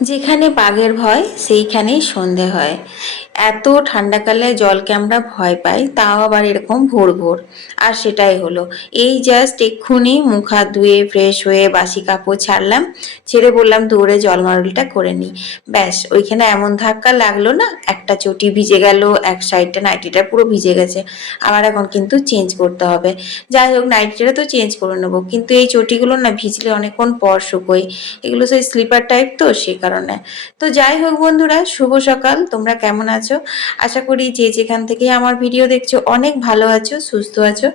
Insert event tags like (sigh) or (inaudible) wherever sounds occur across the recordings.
যেখানে বাঘের ভয় সেইখানেই সন্ধে হয়। এত ঠান্ডাকালে জলকে আমরা ভয় পাই, তাও আবার এরকম ভোর ভোর আর সেটাই হলো, এই জাস্ট এক্ষুনি মুখ হাত ধুয়ে ফ্রেশ হয়ে বাসি কাপড় ছাড়লাম, ছেড়ে বললাম দৌড়ে জল মারুলটা করে নিই। ব্যাস, ওইখানে এমন ধাক্কা লাগল না, একটা চটি ভিজে গেল, এক সাইডটা নাইটিটা পুরো ভিজে গেছে। আবার এখন কিন্তু চেঞ্জ করতে হবে। যাই হোক নাইটিটা তো চেঞ্জ করে নেব, কিন্তু এই চটিগুলো না ভিজলে অনেকক্ষণ পর শুকোয়। এগুলো সেই স্লিপার টাইপ তো, সে কারণে। তো যাই হোক বন্ধুরা, শুভ সকাল, তোমরা কেমন আছো? আশা করি যে যেখান থেকে আমার ভিডিও দেখছ অনেক ভালো আছো, সুস্থ আছো।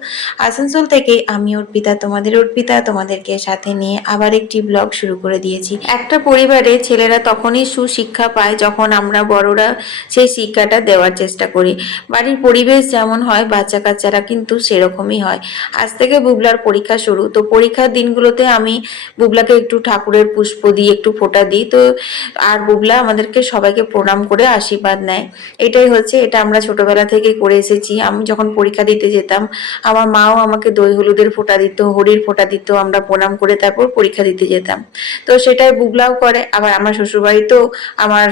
আসানসোল থেকে আমি অর্পিতা, তোমাদের অর্পিতা, তোমাদেরকে সাথে নিয়ে আবার একটি ব্লগ শুরু করে দিয়েছি। একটা পরিবারে ছেলেরা তখনই সুশিক্ষা পায় যখন আমরা বড়রা সেই শিক্ষাটা দেওয়ার চেষ্টা করি। বাড়ির পরিবেশ যেমন হয় বাচ্চা কাচ্চারা কিন্তু সেরকমই হয়। আজ থেকে বুবলার পরীক্ষা শুরু। তো পরীক্ষার দিনগুলোতে আমি বুবলাকে একটু ঠাকুরের পুষ্প দিই, একটু ফোঁটা দিই। তো আর বুবলা আমাদেরকে সবাইকে প্রণাম করে আশীর্বাদ নেয়। এটাই হচ্ছে, এটা আমরা ছোটবেলা থেকে করে এসেছি। আমি যখন পরীক্ষা দিতে যেতাম, আমার মাও আমাকে দই হলুদের ফোঁটা দিত, হরির ফোঁটা দিত, আমরা প্রণাম করে তারপর পরীক্ষা দিতে যেতাম। তো সেটাই বুবলাও করে, আবার আমার শ্বশুরবাড়িতেও আমার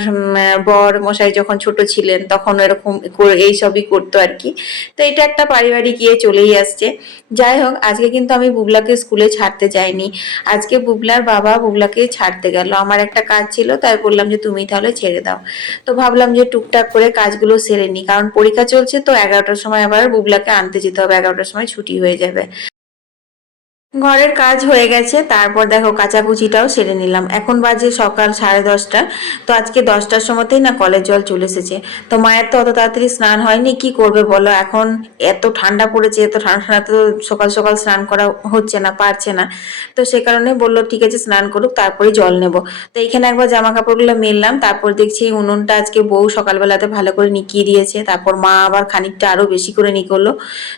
বর মশাই যখন ছোট ছিলেন, তখন এরকম এই সবই করতো আর কি। তো এটা একটা পারিবারিক ইয়ে চলেই আসছে। যাই হোক, আজকে কিন্তু আমি বুবলাকে স্কুলে ছাড়তে যাইনি। আজকে বুবলার বাবা বুবলাকে ছাড়তে গেল। আমার একটা কাজ ছিল, তাই বললাম যে তুমি তাহলে ছেড়ে দাও। তো ভাবলাম যে টুকটাক করে কাজগুলো সেরে নিই কারণ পরীক্ষা চলছে তো এগারোটার সময় আবার বুবলাকে আনতে যেতে হবে, এগারোটার সময় ছুটি হয়ে যাবে। ঘরের কাজ হয়ে গেছে, তারপর দেখো কাচাকুচিটাও সেরে নিলাম। এখন বাজে সকাল সাড়ে দশটা, তো আজকে দশটার সময়তেই না কলের জল চলে এসেছে। তো মায়ের তো অত তাড়াতাড়ি স্নান হয়নি, কি করবে বলো? এখন এত ঠান্ডা পড়েছে, এত ঠান্ডা ঠান্ডা তো সকাল সকাল স্নান করা হচ্ছে না, পারছে না। তো সে কারণে বলল, ঠিক আছে, স্নান করুক, তারপরে জল নেব। তো এখানে একবার জামা কাপড়গুলো মেললাম, তারপর দেখছি উনুনটা আজকে বউ সকালবেলাতে ভালো করে নিকিয়ে দিয়েছে। তারপর মা আবার খানিকটা আরও বেশি করে নিকলো।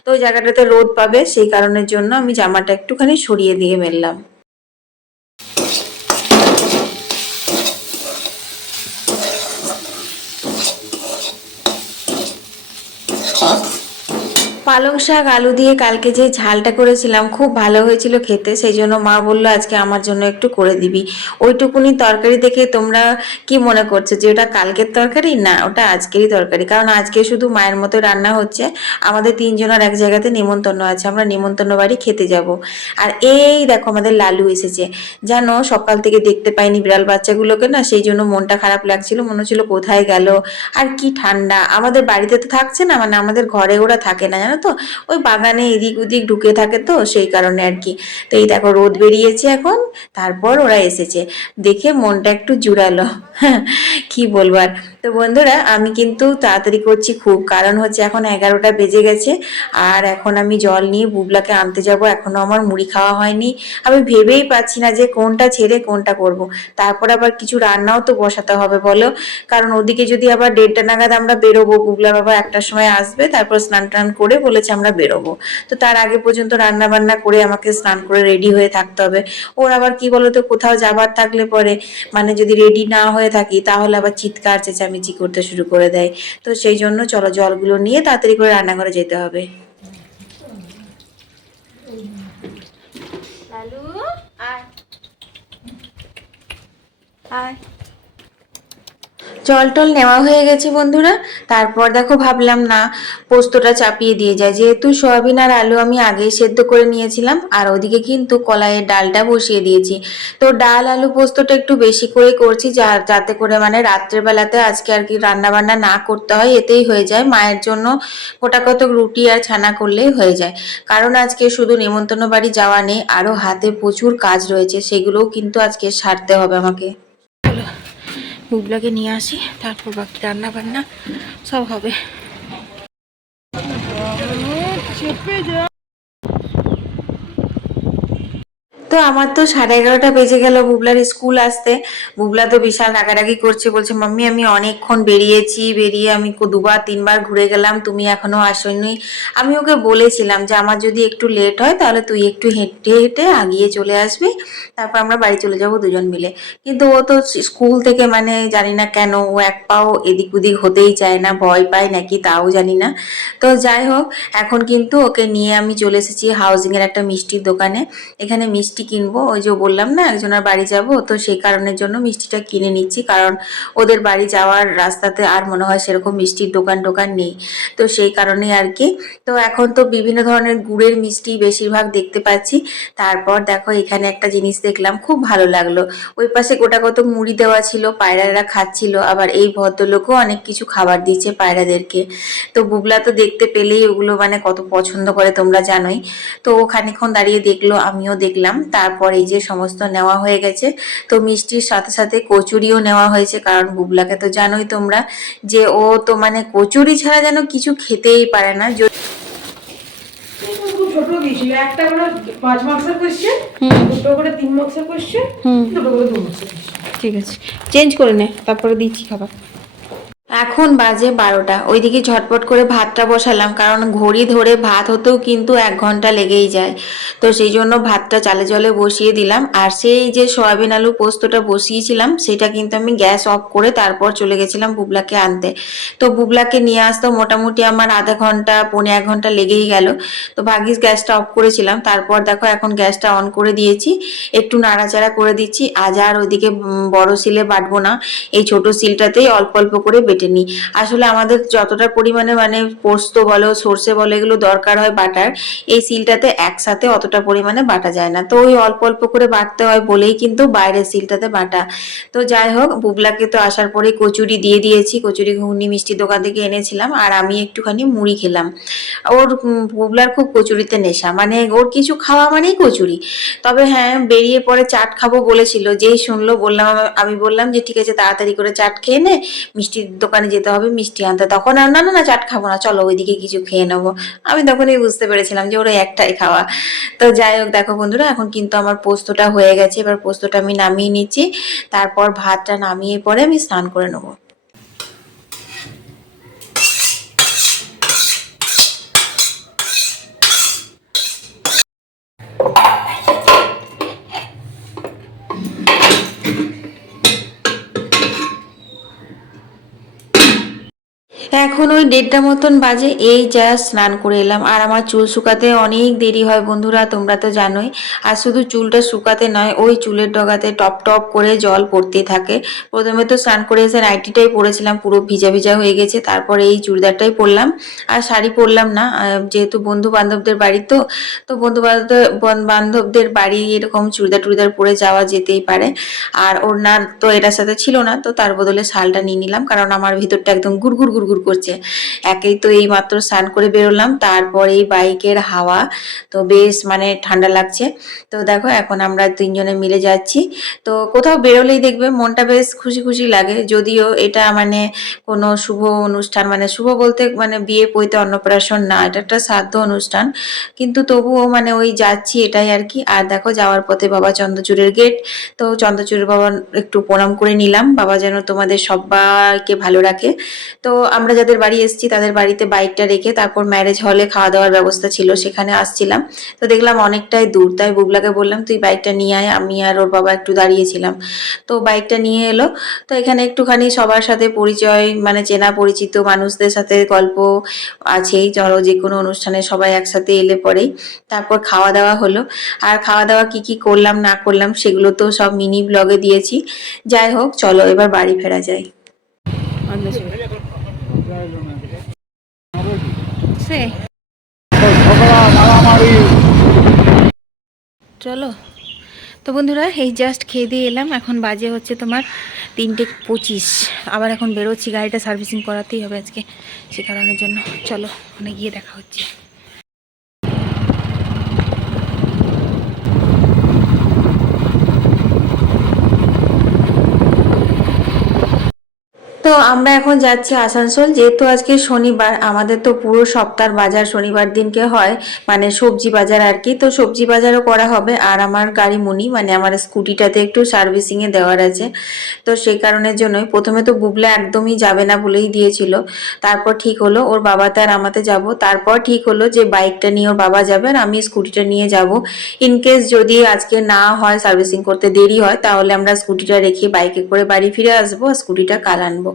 তো ওই জায়গাটাতে রোদ পাবে, সেই কারণের জন্য আমি জামাটা একটুখানি সরিয়ে দিয়ে মেললাম। পালং শাক, আলু দিয়ে কালকে যে ঝালটা করেছিলাম, খুব ভালো হয়েছিল খেতে। সেই জন্য মা বলল, আজকে আমার জন্য একটু করে দিবি। ওইটুকুনি তরকারি দেখে তোমরা কি মনে করছ যে ওটা কালকের তরকারি না ওটা আজকেরই তরকারি? কারণ আজকে শুধু মায়ের মতো রান্না হচ্ছে। আমাদের তিনজনের এক জায়গাতে নিমন্ত্রণ আছে, আমরা নিমন্ত্রণ বাড়ি খেতে যাব। আর এই দেখো আমাদের লালু এসেছে। জানো, সকাল থেকে দেখতে পাইনি বিড়াল বাচ্চাগুলোকে না, সেই জন্য মনটা খারাপ লাগছিল, মনে হচ্ছিল কোথায় গেল? আর কি ঠান্ডা। আমাদের বাড়িতে তো থাকছে না মানে আমাদের ঘরে ওরা থাকে না, জানো তো? ওই বাগানে এদিক ওদিক ঢুকে থাকে তো, সেই কারণে আর কি। তো এই দেখো রোদ বেরিয়েছে এখন, তারপর ওরা এসেছে। দেখে মনটা একটু জুড়ালো। (laughs) কি বলব আর? তো বন্ধুরা, আমি কিন্তু তাড়াতাড়ি করছি খুব। কারণ হচ্ছে এখন এগারোটা বেজে গেছে, আর এখন আমি জল নিয়ে বুবলাকে আনতে যাব। এখনও আমার মুড়ি খাওয়া হয়নি। আমি ভেবেই পাচ্ছি না যে কোনটা ছেড়ে কোনটা করব। তারপর আবার কিছু রান্নাও তো বসাতে হবে, বলো? কারণ ওদিকে যদি আবার দেড়টা নাগাদ আমরা বেরোবো, বুবলা বাবা একটার সময় আসবে, তারপর স্নান টান করে বলেছে আমরা বেরোবো। তো তার আগে পর্যন্ত রান্না বান্না করে আমাকে স্নান করে রেডি হয়ে থাকতে হবে। ওর আবার কি বলতো, কোথাও যাবার থাকলে পরে মানে যদি রেডি না হয়ে থাকি, তাহলে আবার চিৎকার চেঁচামেচি করতে শুরু করে দেয়। তো সেই জন্য চলো জলগুলো নিয়ে তাড়াতাড়ি করে রান্নাঘরে যেতে হবে। লালু আয়। আয়। জল টল নেওয়া হয়ে গেছে বন্ধুরা। তারপর দেখো ভাবলাম, না, পোস্তটা চাপিয়ে দিয়ে যায় যেহেতু সয়াবিন আর আলু আমি আগেই সেদ্ধ করে নিয়েছিলাম, আর ওদিকে কিন্তু কলাইয়ের ডালটা বসিয়ে দিয়েছি। তো ডাল, আলু পোস্তটা একটু বেশি করে করছি, যা, যাতে করে মানে রাত্রেবেলাতে আজকে আর কি রান্না বান্না না করতে হয়, এতেই হয়ে যায়। মায়ের জন্য গোটা কত রুটি আর ছানা করলেই হয়ে যায়। কারণ আজকে শুধু নেমন্তন্ন বাড়ি যাওয়া নেই আরও হাতে প্রচুর কাজ রয়েছে, সেগুলোও কিন্তু আজকে সারতে হবে আমাকে। বুবলাকে নিয়ে আসি তারপর বাকি রান্না বান্না সব হবে। তো আমার তো সাড়ে এগারোটা বেজে গেল বুবলার স্কুল আসতে। বুবলা তো বিশাল রাগারাগি করছে, বলছে, মাম্মি, আমি অনেকক্ষণ বেরিয়েছি, বেরিয়ে আমি দুবার, তিনবার ঘুরে গেলাম, তুমি এখনও আসোনি। আমি ওকে বলেছিলাম যে, আমার যদি একটু লেট হয়, তাহলে তুই একটু হেঁটে হেঁটে আগিয়ে চলে আসবি, তারপর আমরা বাড়ি চলে যাব দুজন মিলে। কিন্তু ও তো স্কুল থেকে মানে জানি না কেন, ও এক পাও এদিক ওদিক হতেই চায় না, ভয় পায় নাকি তাও জানি না। তো যাই হোক, এখন কিন্তু ওকে নিয়ে আমি চলে এসেছি হাউজিং এর একটা মিষ্টির দোকানে। এখানে মিষ্টি কিনবো? ওই যে বললাম না, একজনের বাড়ি যাব, তো সেই কারণের জন্য মিষ্টিটা কিনে নিচ্ছি। কারণ ওদের বাড়ি যাওয়ার রাস্তাতে আর মনে হয় সেরকম মিষ্টির দোকান টোকান নেই। তো সেই কারণেই আর কি। তো এখন তো বিভিন্ন ধরনের গুড়ের মিষ্টি বেশিরভাগ দেখতে পাচ্ছি। তারপর দেখো, এখানে একটা জিনিস দেখলাম, খুব ভালো লাগল। ওই পাশে গোটা কত মুড়ি দেওয়া ছিল, পায়রারা খাচ্ছিল। আবার এই ভদ্রলোকও অনেক কিছু খাবার দিচ্ছে পায়রাদেরকে। তো বুবলা তো দেখতে পেলেই ওগুলো মানে কত পছন্দ করে তোমরা জানোই। তো ও খানিক্ষণ দাঁড়িয়ে দেখল, আমিও দেখলাম। তারপর এই যে সমস্ত নেওয়া হয়ে গেছে তো মিষ্টির সাথে সাথে কচুরিও নেওয়া হয়েছে কারণ বুবলাকে তো জানোই তোমরা যে ও তো মানে কচুরি ছাড়া যেন কিছু খেতেই পারে না। যদি ছোট দিয়েছিল একটা করে পাঁচ মার্কসের কোয়েশ্চেন দুটো করে তিন মার্কসের কোয়েশ্চেন দুটো করে দু মার্কসের ঠিক আছে। চেঞ্জ করে নে তারপরে দিচ্ছি খাবার। এখন বাজে বারোটা। ওইদিকে ঝটপট করে ভাতটা বসালাম, কারণ ঘড়ি ধরে ভাত হতেও কিন্তু এক ঘণ্টা লেগেই যায়। তো সেই জন্য ভাতটা চালে জলে বসিয়ে দিলাম। আর সেই যে সয়াবিন আলু পোস্তটা বসিয়েছিলাম, সেটা কিন্তু আমি গ্যাস অফ করে তারপর চলে গেছিলাম বুবলাকে আনতে। তো বুবলাকে নিয়ে আসতে মোটামুটি আমার আধা ঘণ্টা, পৌনে এক ঘণ্টা লেগেই গেল। তো ভাগিস গ্যাসটা অফ করেছিলাম। তারপর দেখো এখন গ্যাসটা অন করে দিয়েছি। একটু নাড়াচাড়া করে দিচ্ছি। আজ আর ওইদিকে বড় সিলে বাটবো না। এই ছোট সিলটাতেই অল্প অল্প করে বেটে নিই আসলে আমাদের যতটা পরিমাণে মানে পোস্ত বলো, সর্ষে বলো, এগুলো দরকার হয় বাটার, এই সিলটাতে একসাথে অতটা পরিমাণে বাটা যায় না। তো ওই অল্প অল্প করে বাটতে হয় বলেই কিন্তু বাইরের সিলটাতে বাটা। তো যাই হোক, বুবলাকে তো আসার পরে কচুরি দিয়ে দিয়েছি। কচুরি, ঘুগনি মিষ্টির দোকান থেকে এনেছিলাম আর আমি একটুখানি মুড়ি খেলাম। ওর বুবলার খুব কচুরিতে নেশা। মানে ওর কিছু খাওয়া মানেই কচুরি। তবে হ্যাঁ বেরিয়ে পরে চাট খাব বলেছিল। যেই শুনলো বললাম আমি- আমি বললাম যে, ঠিক আছে, তাড়াতাড়ি করে চাট খেয়ে নে, মিষ্টির দোকানে যেতে হবে, মিষ্টি আনতে। তখন আর, না না না, চাট খাব না, চলো ওইদিকে কিছু খেয়ে নেব। আমি তখনই বুঝতে পেরেছিলাম যে ওরা একটাই খাওয়া। তো যাই হোক, দেখো বন্ধুরা, এখন কিন্তু আমার পোস্তটা হয়ে গেছে। এবার পোস্তটা আমি নামিয়ে নিচ্ছি। তারপর ভাতটা নামিয়ে পরে আমি স্নান করে নেব। Okay. এখন ওই দেড়টা মতন বাজে, এই যা স্নান করে এলাম। আর আমার চুল শুকাতে অনেক দেরি হয় বন্ধুরা, তোমরা তো জানোই। আর শুধু চুলটা শুকাতে নয়, ওই চুলের ডগাতে টপ টপ করে জল পড়তে থাকে। প্রথমে তো স্নান করে এসে নাইটিটাই পরেছিলাম পুরো ভিজা ভিজা হয়ে গেছে, তারপরে এই চুড়িদারটাই পরলাম। আর শাড়ি পরলাম না যেহেতু বন্ধু বান্ধবদের বাড়ি তো তো বন্ধু বান্ধব বান্ধবদের বাড়ি এরকম চুড়িদার টুড়িদার পরে যাওয়া যেতেই পারে। আর ওনার তো এটার সাথে ছিল না, তো তার বদলে শালটা নিয়ে নিলাম, কারণ আমার ভিতরটা একদম গুড় গুড় গুড় গুড় করছে। একেই তো এই মাত্র স্নান করে বেরোলাম তারপর এই বাইকের হাওয়া। তো বেশ মানে ঠান্ডা লাগছে। তো দেখো এখন আমরা তিনজনে মিলে যাচ্ছি। তো কোথাও বেরোলেই দেখবে মনটা বেশ খুশি খুশি লাগে। যদিও এটা মানে কোনো শুভ অনুষ্ঠান মানে শুভ বলতে মানে বিয়ে পৈতে অন্নপ্রাশন না, এটা একটা শ্রাদ্ধ অনুষ্ঠান। কিন্তু তবুও মানে ওই যাচ্ছি এটাই আর কি। আর দেখো যাওয়ার পথে বাবা চন্দ্রচূড়ের গেট তো চন্দ্রচূড় বাবা একটু প্রণাম করে নিলাম। বাবা যেন তোমাদের সবাইকে ভালো রাখে। তো আমরা যাদের বাড়ি এসেছি, তাদের বাড়িতে বাইকটা রেখে তারপর ম্যারেজ হলে খাওয়া দাওয়ার ব্যবস্থা ছিল, সেখানে আসছিলাম। তো দেখলাম অনেকটাই দূর, তাই বুবলাকে বললাম, তুই বাইকটা নিয়ে আয়, আমি আর ওর বাবা একটু দাঁড়িয়েছিলাম। তো বাইকটা নিয়ে এলো। তো এখানে একটুখানি সবার সাথে পরিচয় মানে চেনা পরিচিত মানুষদের সাথে গল্প আছেই, ধরো যে কোনো অনুষ্ঠানে সবাই একসাথে এলে পরেই। তারপর খাওয়া দাওয়া হলো। আর খাওয়া দাওয়া কি কি করলাম, না করলাম, সেগুলো তো সব মিনি ব্লগে দিয়েছি। যাই হোক, চলো এবার বাড়ি ফেরা যায় সে চলো। তো বন্ধুরা, এই জাস্ট খেয়ে দিয়ে এলাম। এখন বাজে হচ্ছে তোমার তিনটে পঁচিশ। আবার এখন বেরোচ্ছি, গাড়িটা সার্ভিসিং করাতেই হবে আজকে, সে কারণের জন্য। চলো, ওখানে গিয়ে দেখা হচ্ছে। তো আমরা এখন যাচ্ছি আসানসোল। যেহেতু আজকে শনিবার, আমাদের তো পুরো সপ্তাহ বাজার শনিবার দিনকে হয় মানে সবজি বাজার আর কি। তো সবজি বাজারও করা হবে। আর আমার গাড়ি মুনি মানে আমার স্কুটিটাতে একটু সার্ভিসিংয়ে দেওয়ার আছে। তো সেই কারণের জন্যই প্রথমে তো বুবলা একদমই যাবে না বলেই দিয়েছিল। তারপর ঠিক হলো, ওর বাবাতে আর আমাতে যাব। তারপর ঠিক হলো যে বাইকটা নিয়ে ওর বাবা যাবে আর আমি স্কুটিটা নিয়ে যাব। ইনকেস যদি আজকে না হয় সার্ভিসিং করতে দেরি হয়, তাহলে আমরা স্কুটিটা রেখে বাইকে করে বাড়ি ফিরে আসব আর স্কুটিটা কাল আনব।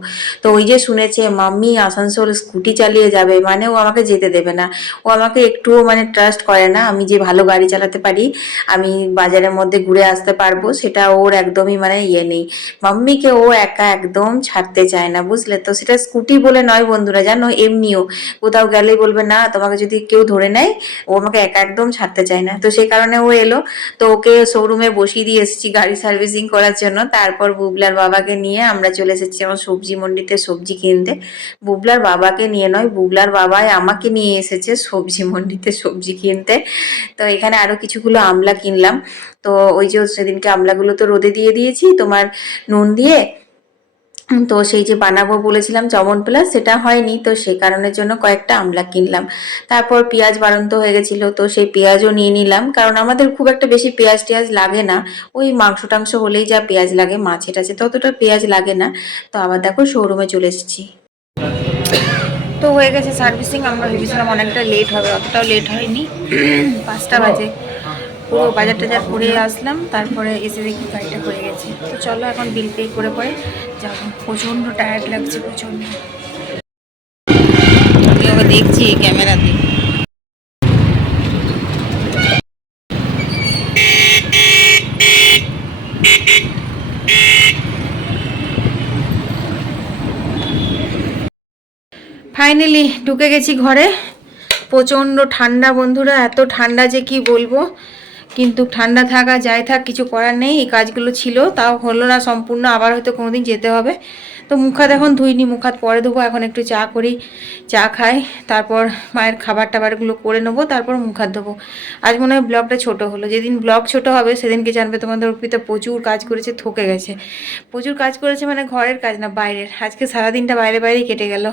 তো ওই যে শুনেছে, মাম্মি, আসানসোল স্কুটি চালিয়ে যাবে। মানে ও আমাকে যেতে দেবে না। ও আমাকে একটুও মানে ট্রাস্ট করে না, আমি যে ভালো গাড়ি চালাতে পারি, আমি বাজারের মধ্যে ঘুরে আসতে পারব, সেটা ওর একদমই মানে ইয়ে নেই। মাম্মিকে ও একা একদম ছাড়তে চায় না, বুঝলে তো? সেটা স্কুটি বলে নয় বন্ধুরা, জানো? এমনিও। কোথাও গেলেই বলবে, না, তোমাকে যদি কেউ ধরে নেয়, ও আমাকে একা একদম ছাড়তে চায় না। তো সেই কারণে ও এলো। তো ওকে শোরুমে বসিয়ে দিয়ে এসেছি গাড়ি সার্ভিসিং করার জন্য। তারপর বুবলার বাবাকে নিয়ে আমরা চলে এসেছি আমার সবজি মন্ডিতে সবজি কিনতে। বুবলার বাবাকে নিয়ে নয়, বুবলার বাবাই আমাকে নিয়ে এসেছে সবজি মন্ডিতে সবজি কিনতে। তো এখানে আরও কিছুগুলো আমলা কিনলাম। তো ওই যে সেদিনকে আমলাগুলো তো রোদে দিয়ে দিয়েছি, তোমার নুন দিয়ে তো সেই যে বানাবো বলেছিলাম চমন প্লাস, সেটা হয়নি। তো সে কারণের জন্য কয়েকটা আমলা কিনলাম। তারপর পেঁয়াজ বাড়ন্ত হয়ে গেছিল, তো সেই পেঁয়াজও নিয়ে নিলাম। কারণ আমাদের খুব একটা বেশি পেঁয়াজ টেয়াজ লাগে না। ওই মাংস টাংস হলেই যা পেঁয়াজ লাগে, মাছে টাছে ততটা পেঁয়াজ লাগে না। তো আবার দেখো শোরুমে চলে এসেছি। তো হয়ে গেছে সার্ভিসিং, আমরা ভেবেছিলাম অনেকটা লেট হবে, অতটাও লেট হয়নি। পাঁচটা বাজে। পুরো বাজার টাজার করে আসলাম, তারপরে এসে দেখি গাড়িটা হয়ে গেছে। তো চলো এখন বিল পে করে পরে যাব প্রচণ্ড টায়ার্ড লাগছে, প্রচণ্ড। আমি ওকে দেখছি ক্যামেরাতে। ফাইনালি ঢুকে গেছি ঘরে। প্রচণ্ড ঠান্ডা বন্ধুরা, এত ঠান্ডা যে কি বলব? কিন্তু ঠান্ডা থাকা, যাই থাক, কিছু করার নেই, এই কাজগুলো ছিল, তাও হলো না সম্পূর্ণ, আবার হয়তো কোনোদিন যেতে হবে। তো মুখ হাত এখন ধুইনি মুখ হাত পরে ধোবো, এখন একটু চা করি, চা খাই, তারপর মায়ের খাবার টাবারগুলো করে নেব, তারপর মুখ হাত ধোবো। আজ মনে হয় ব্লগটা ছোট হলো, যেদিন ব্লগ ছোট হবে, সেদিনকে জানবে তোমাদের অর্পিতা প্রচুর কাজ করেছে, থকে গেছে। প্রচুর কাজ করেছে মানে ঘরের কাজ না, বাইরের, আজকে সারাদিনটা বাইরে, বাইরেই কেটে গেল।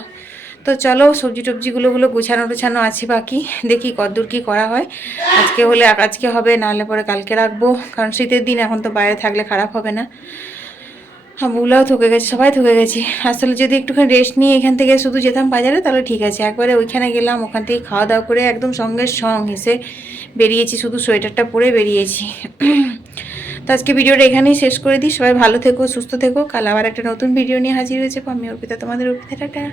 তো চলো সবজি টবজিগুলো গুলো গুছানো টুছানো আছে বাকি। দেখি কতদূর কি করা হয়। আজকে হলে আজকে হবে, নাহলে পরে কালকে রাখব। কারণ শীতের দিন এখন তো বাইরে থাকলে খারাপ হবে না। হ্যাঁ বুলাও থকে গেছে, সবাই থকে গেছি। আসলে যদি একটুখানি রেস্ট নিয়ে এখান থেকে শুধু যেতাম বাজারে, তাহলে ঠিক আছে। একবারে ওইখানে গেলাম, ওখান থেকে খাওয়া দাওয়া করে একদম সঙ্গে সঙ্গ এসে বেরিয়েছি, শুধু সোয়েটারটা পরে বেরিয়েছি। তো আজকে ভিডিওটা এখানেই শেষ করে দিই। সবাই ভালো থেকো, সুস্থ থেকো। কাল আবার একটা নতুন ভিডিও নিয়ে হাজির হয়েছে আমি অর্পিতা, তোমাদের অর্পিতা, টাটা।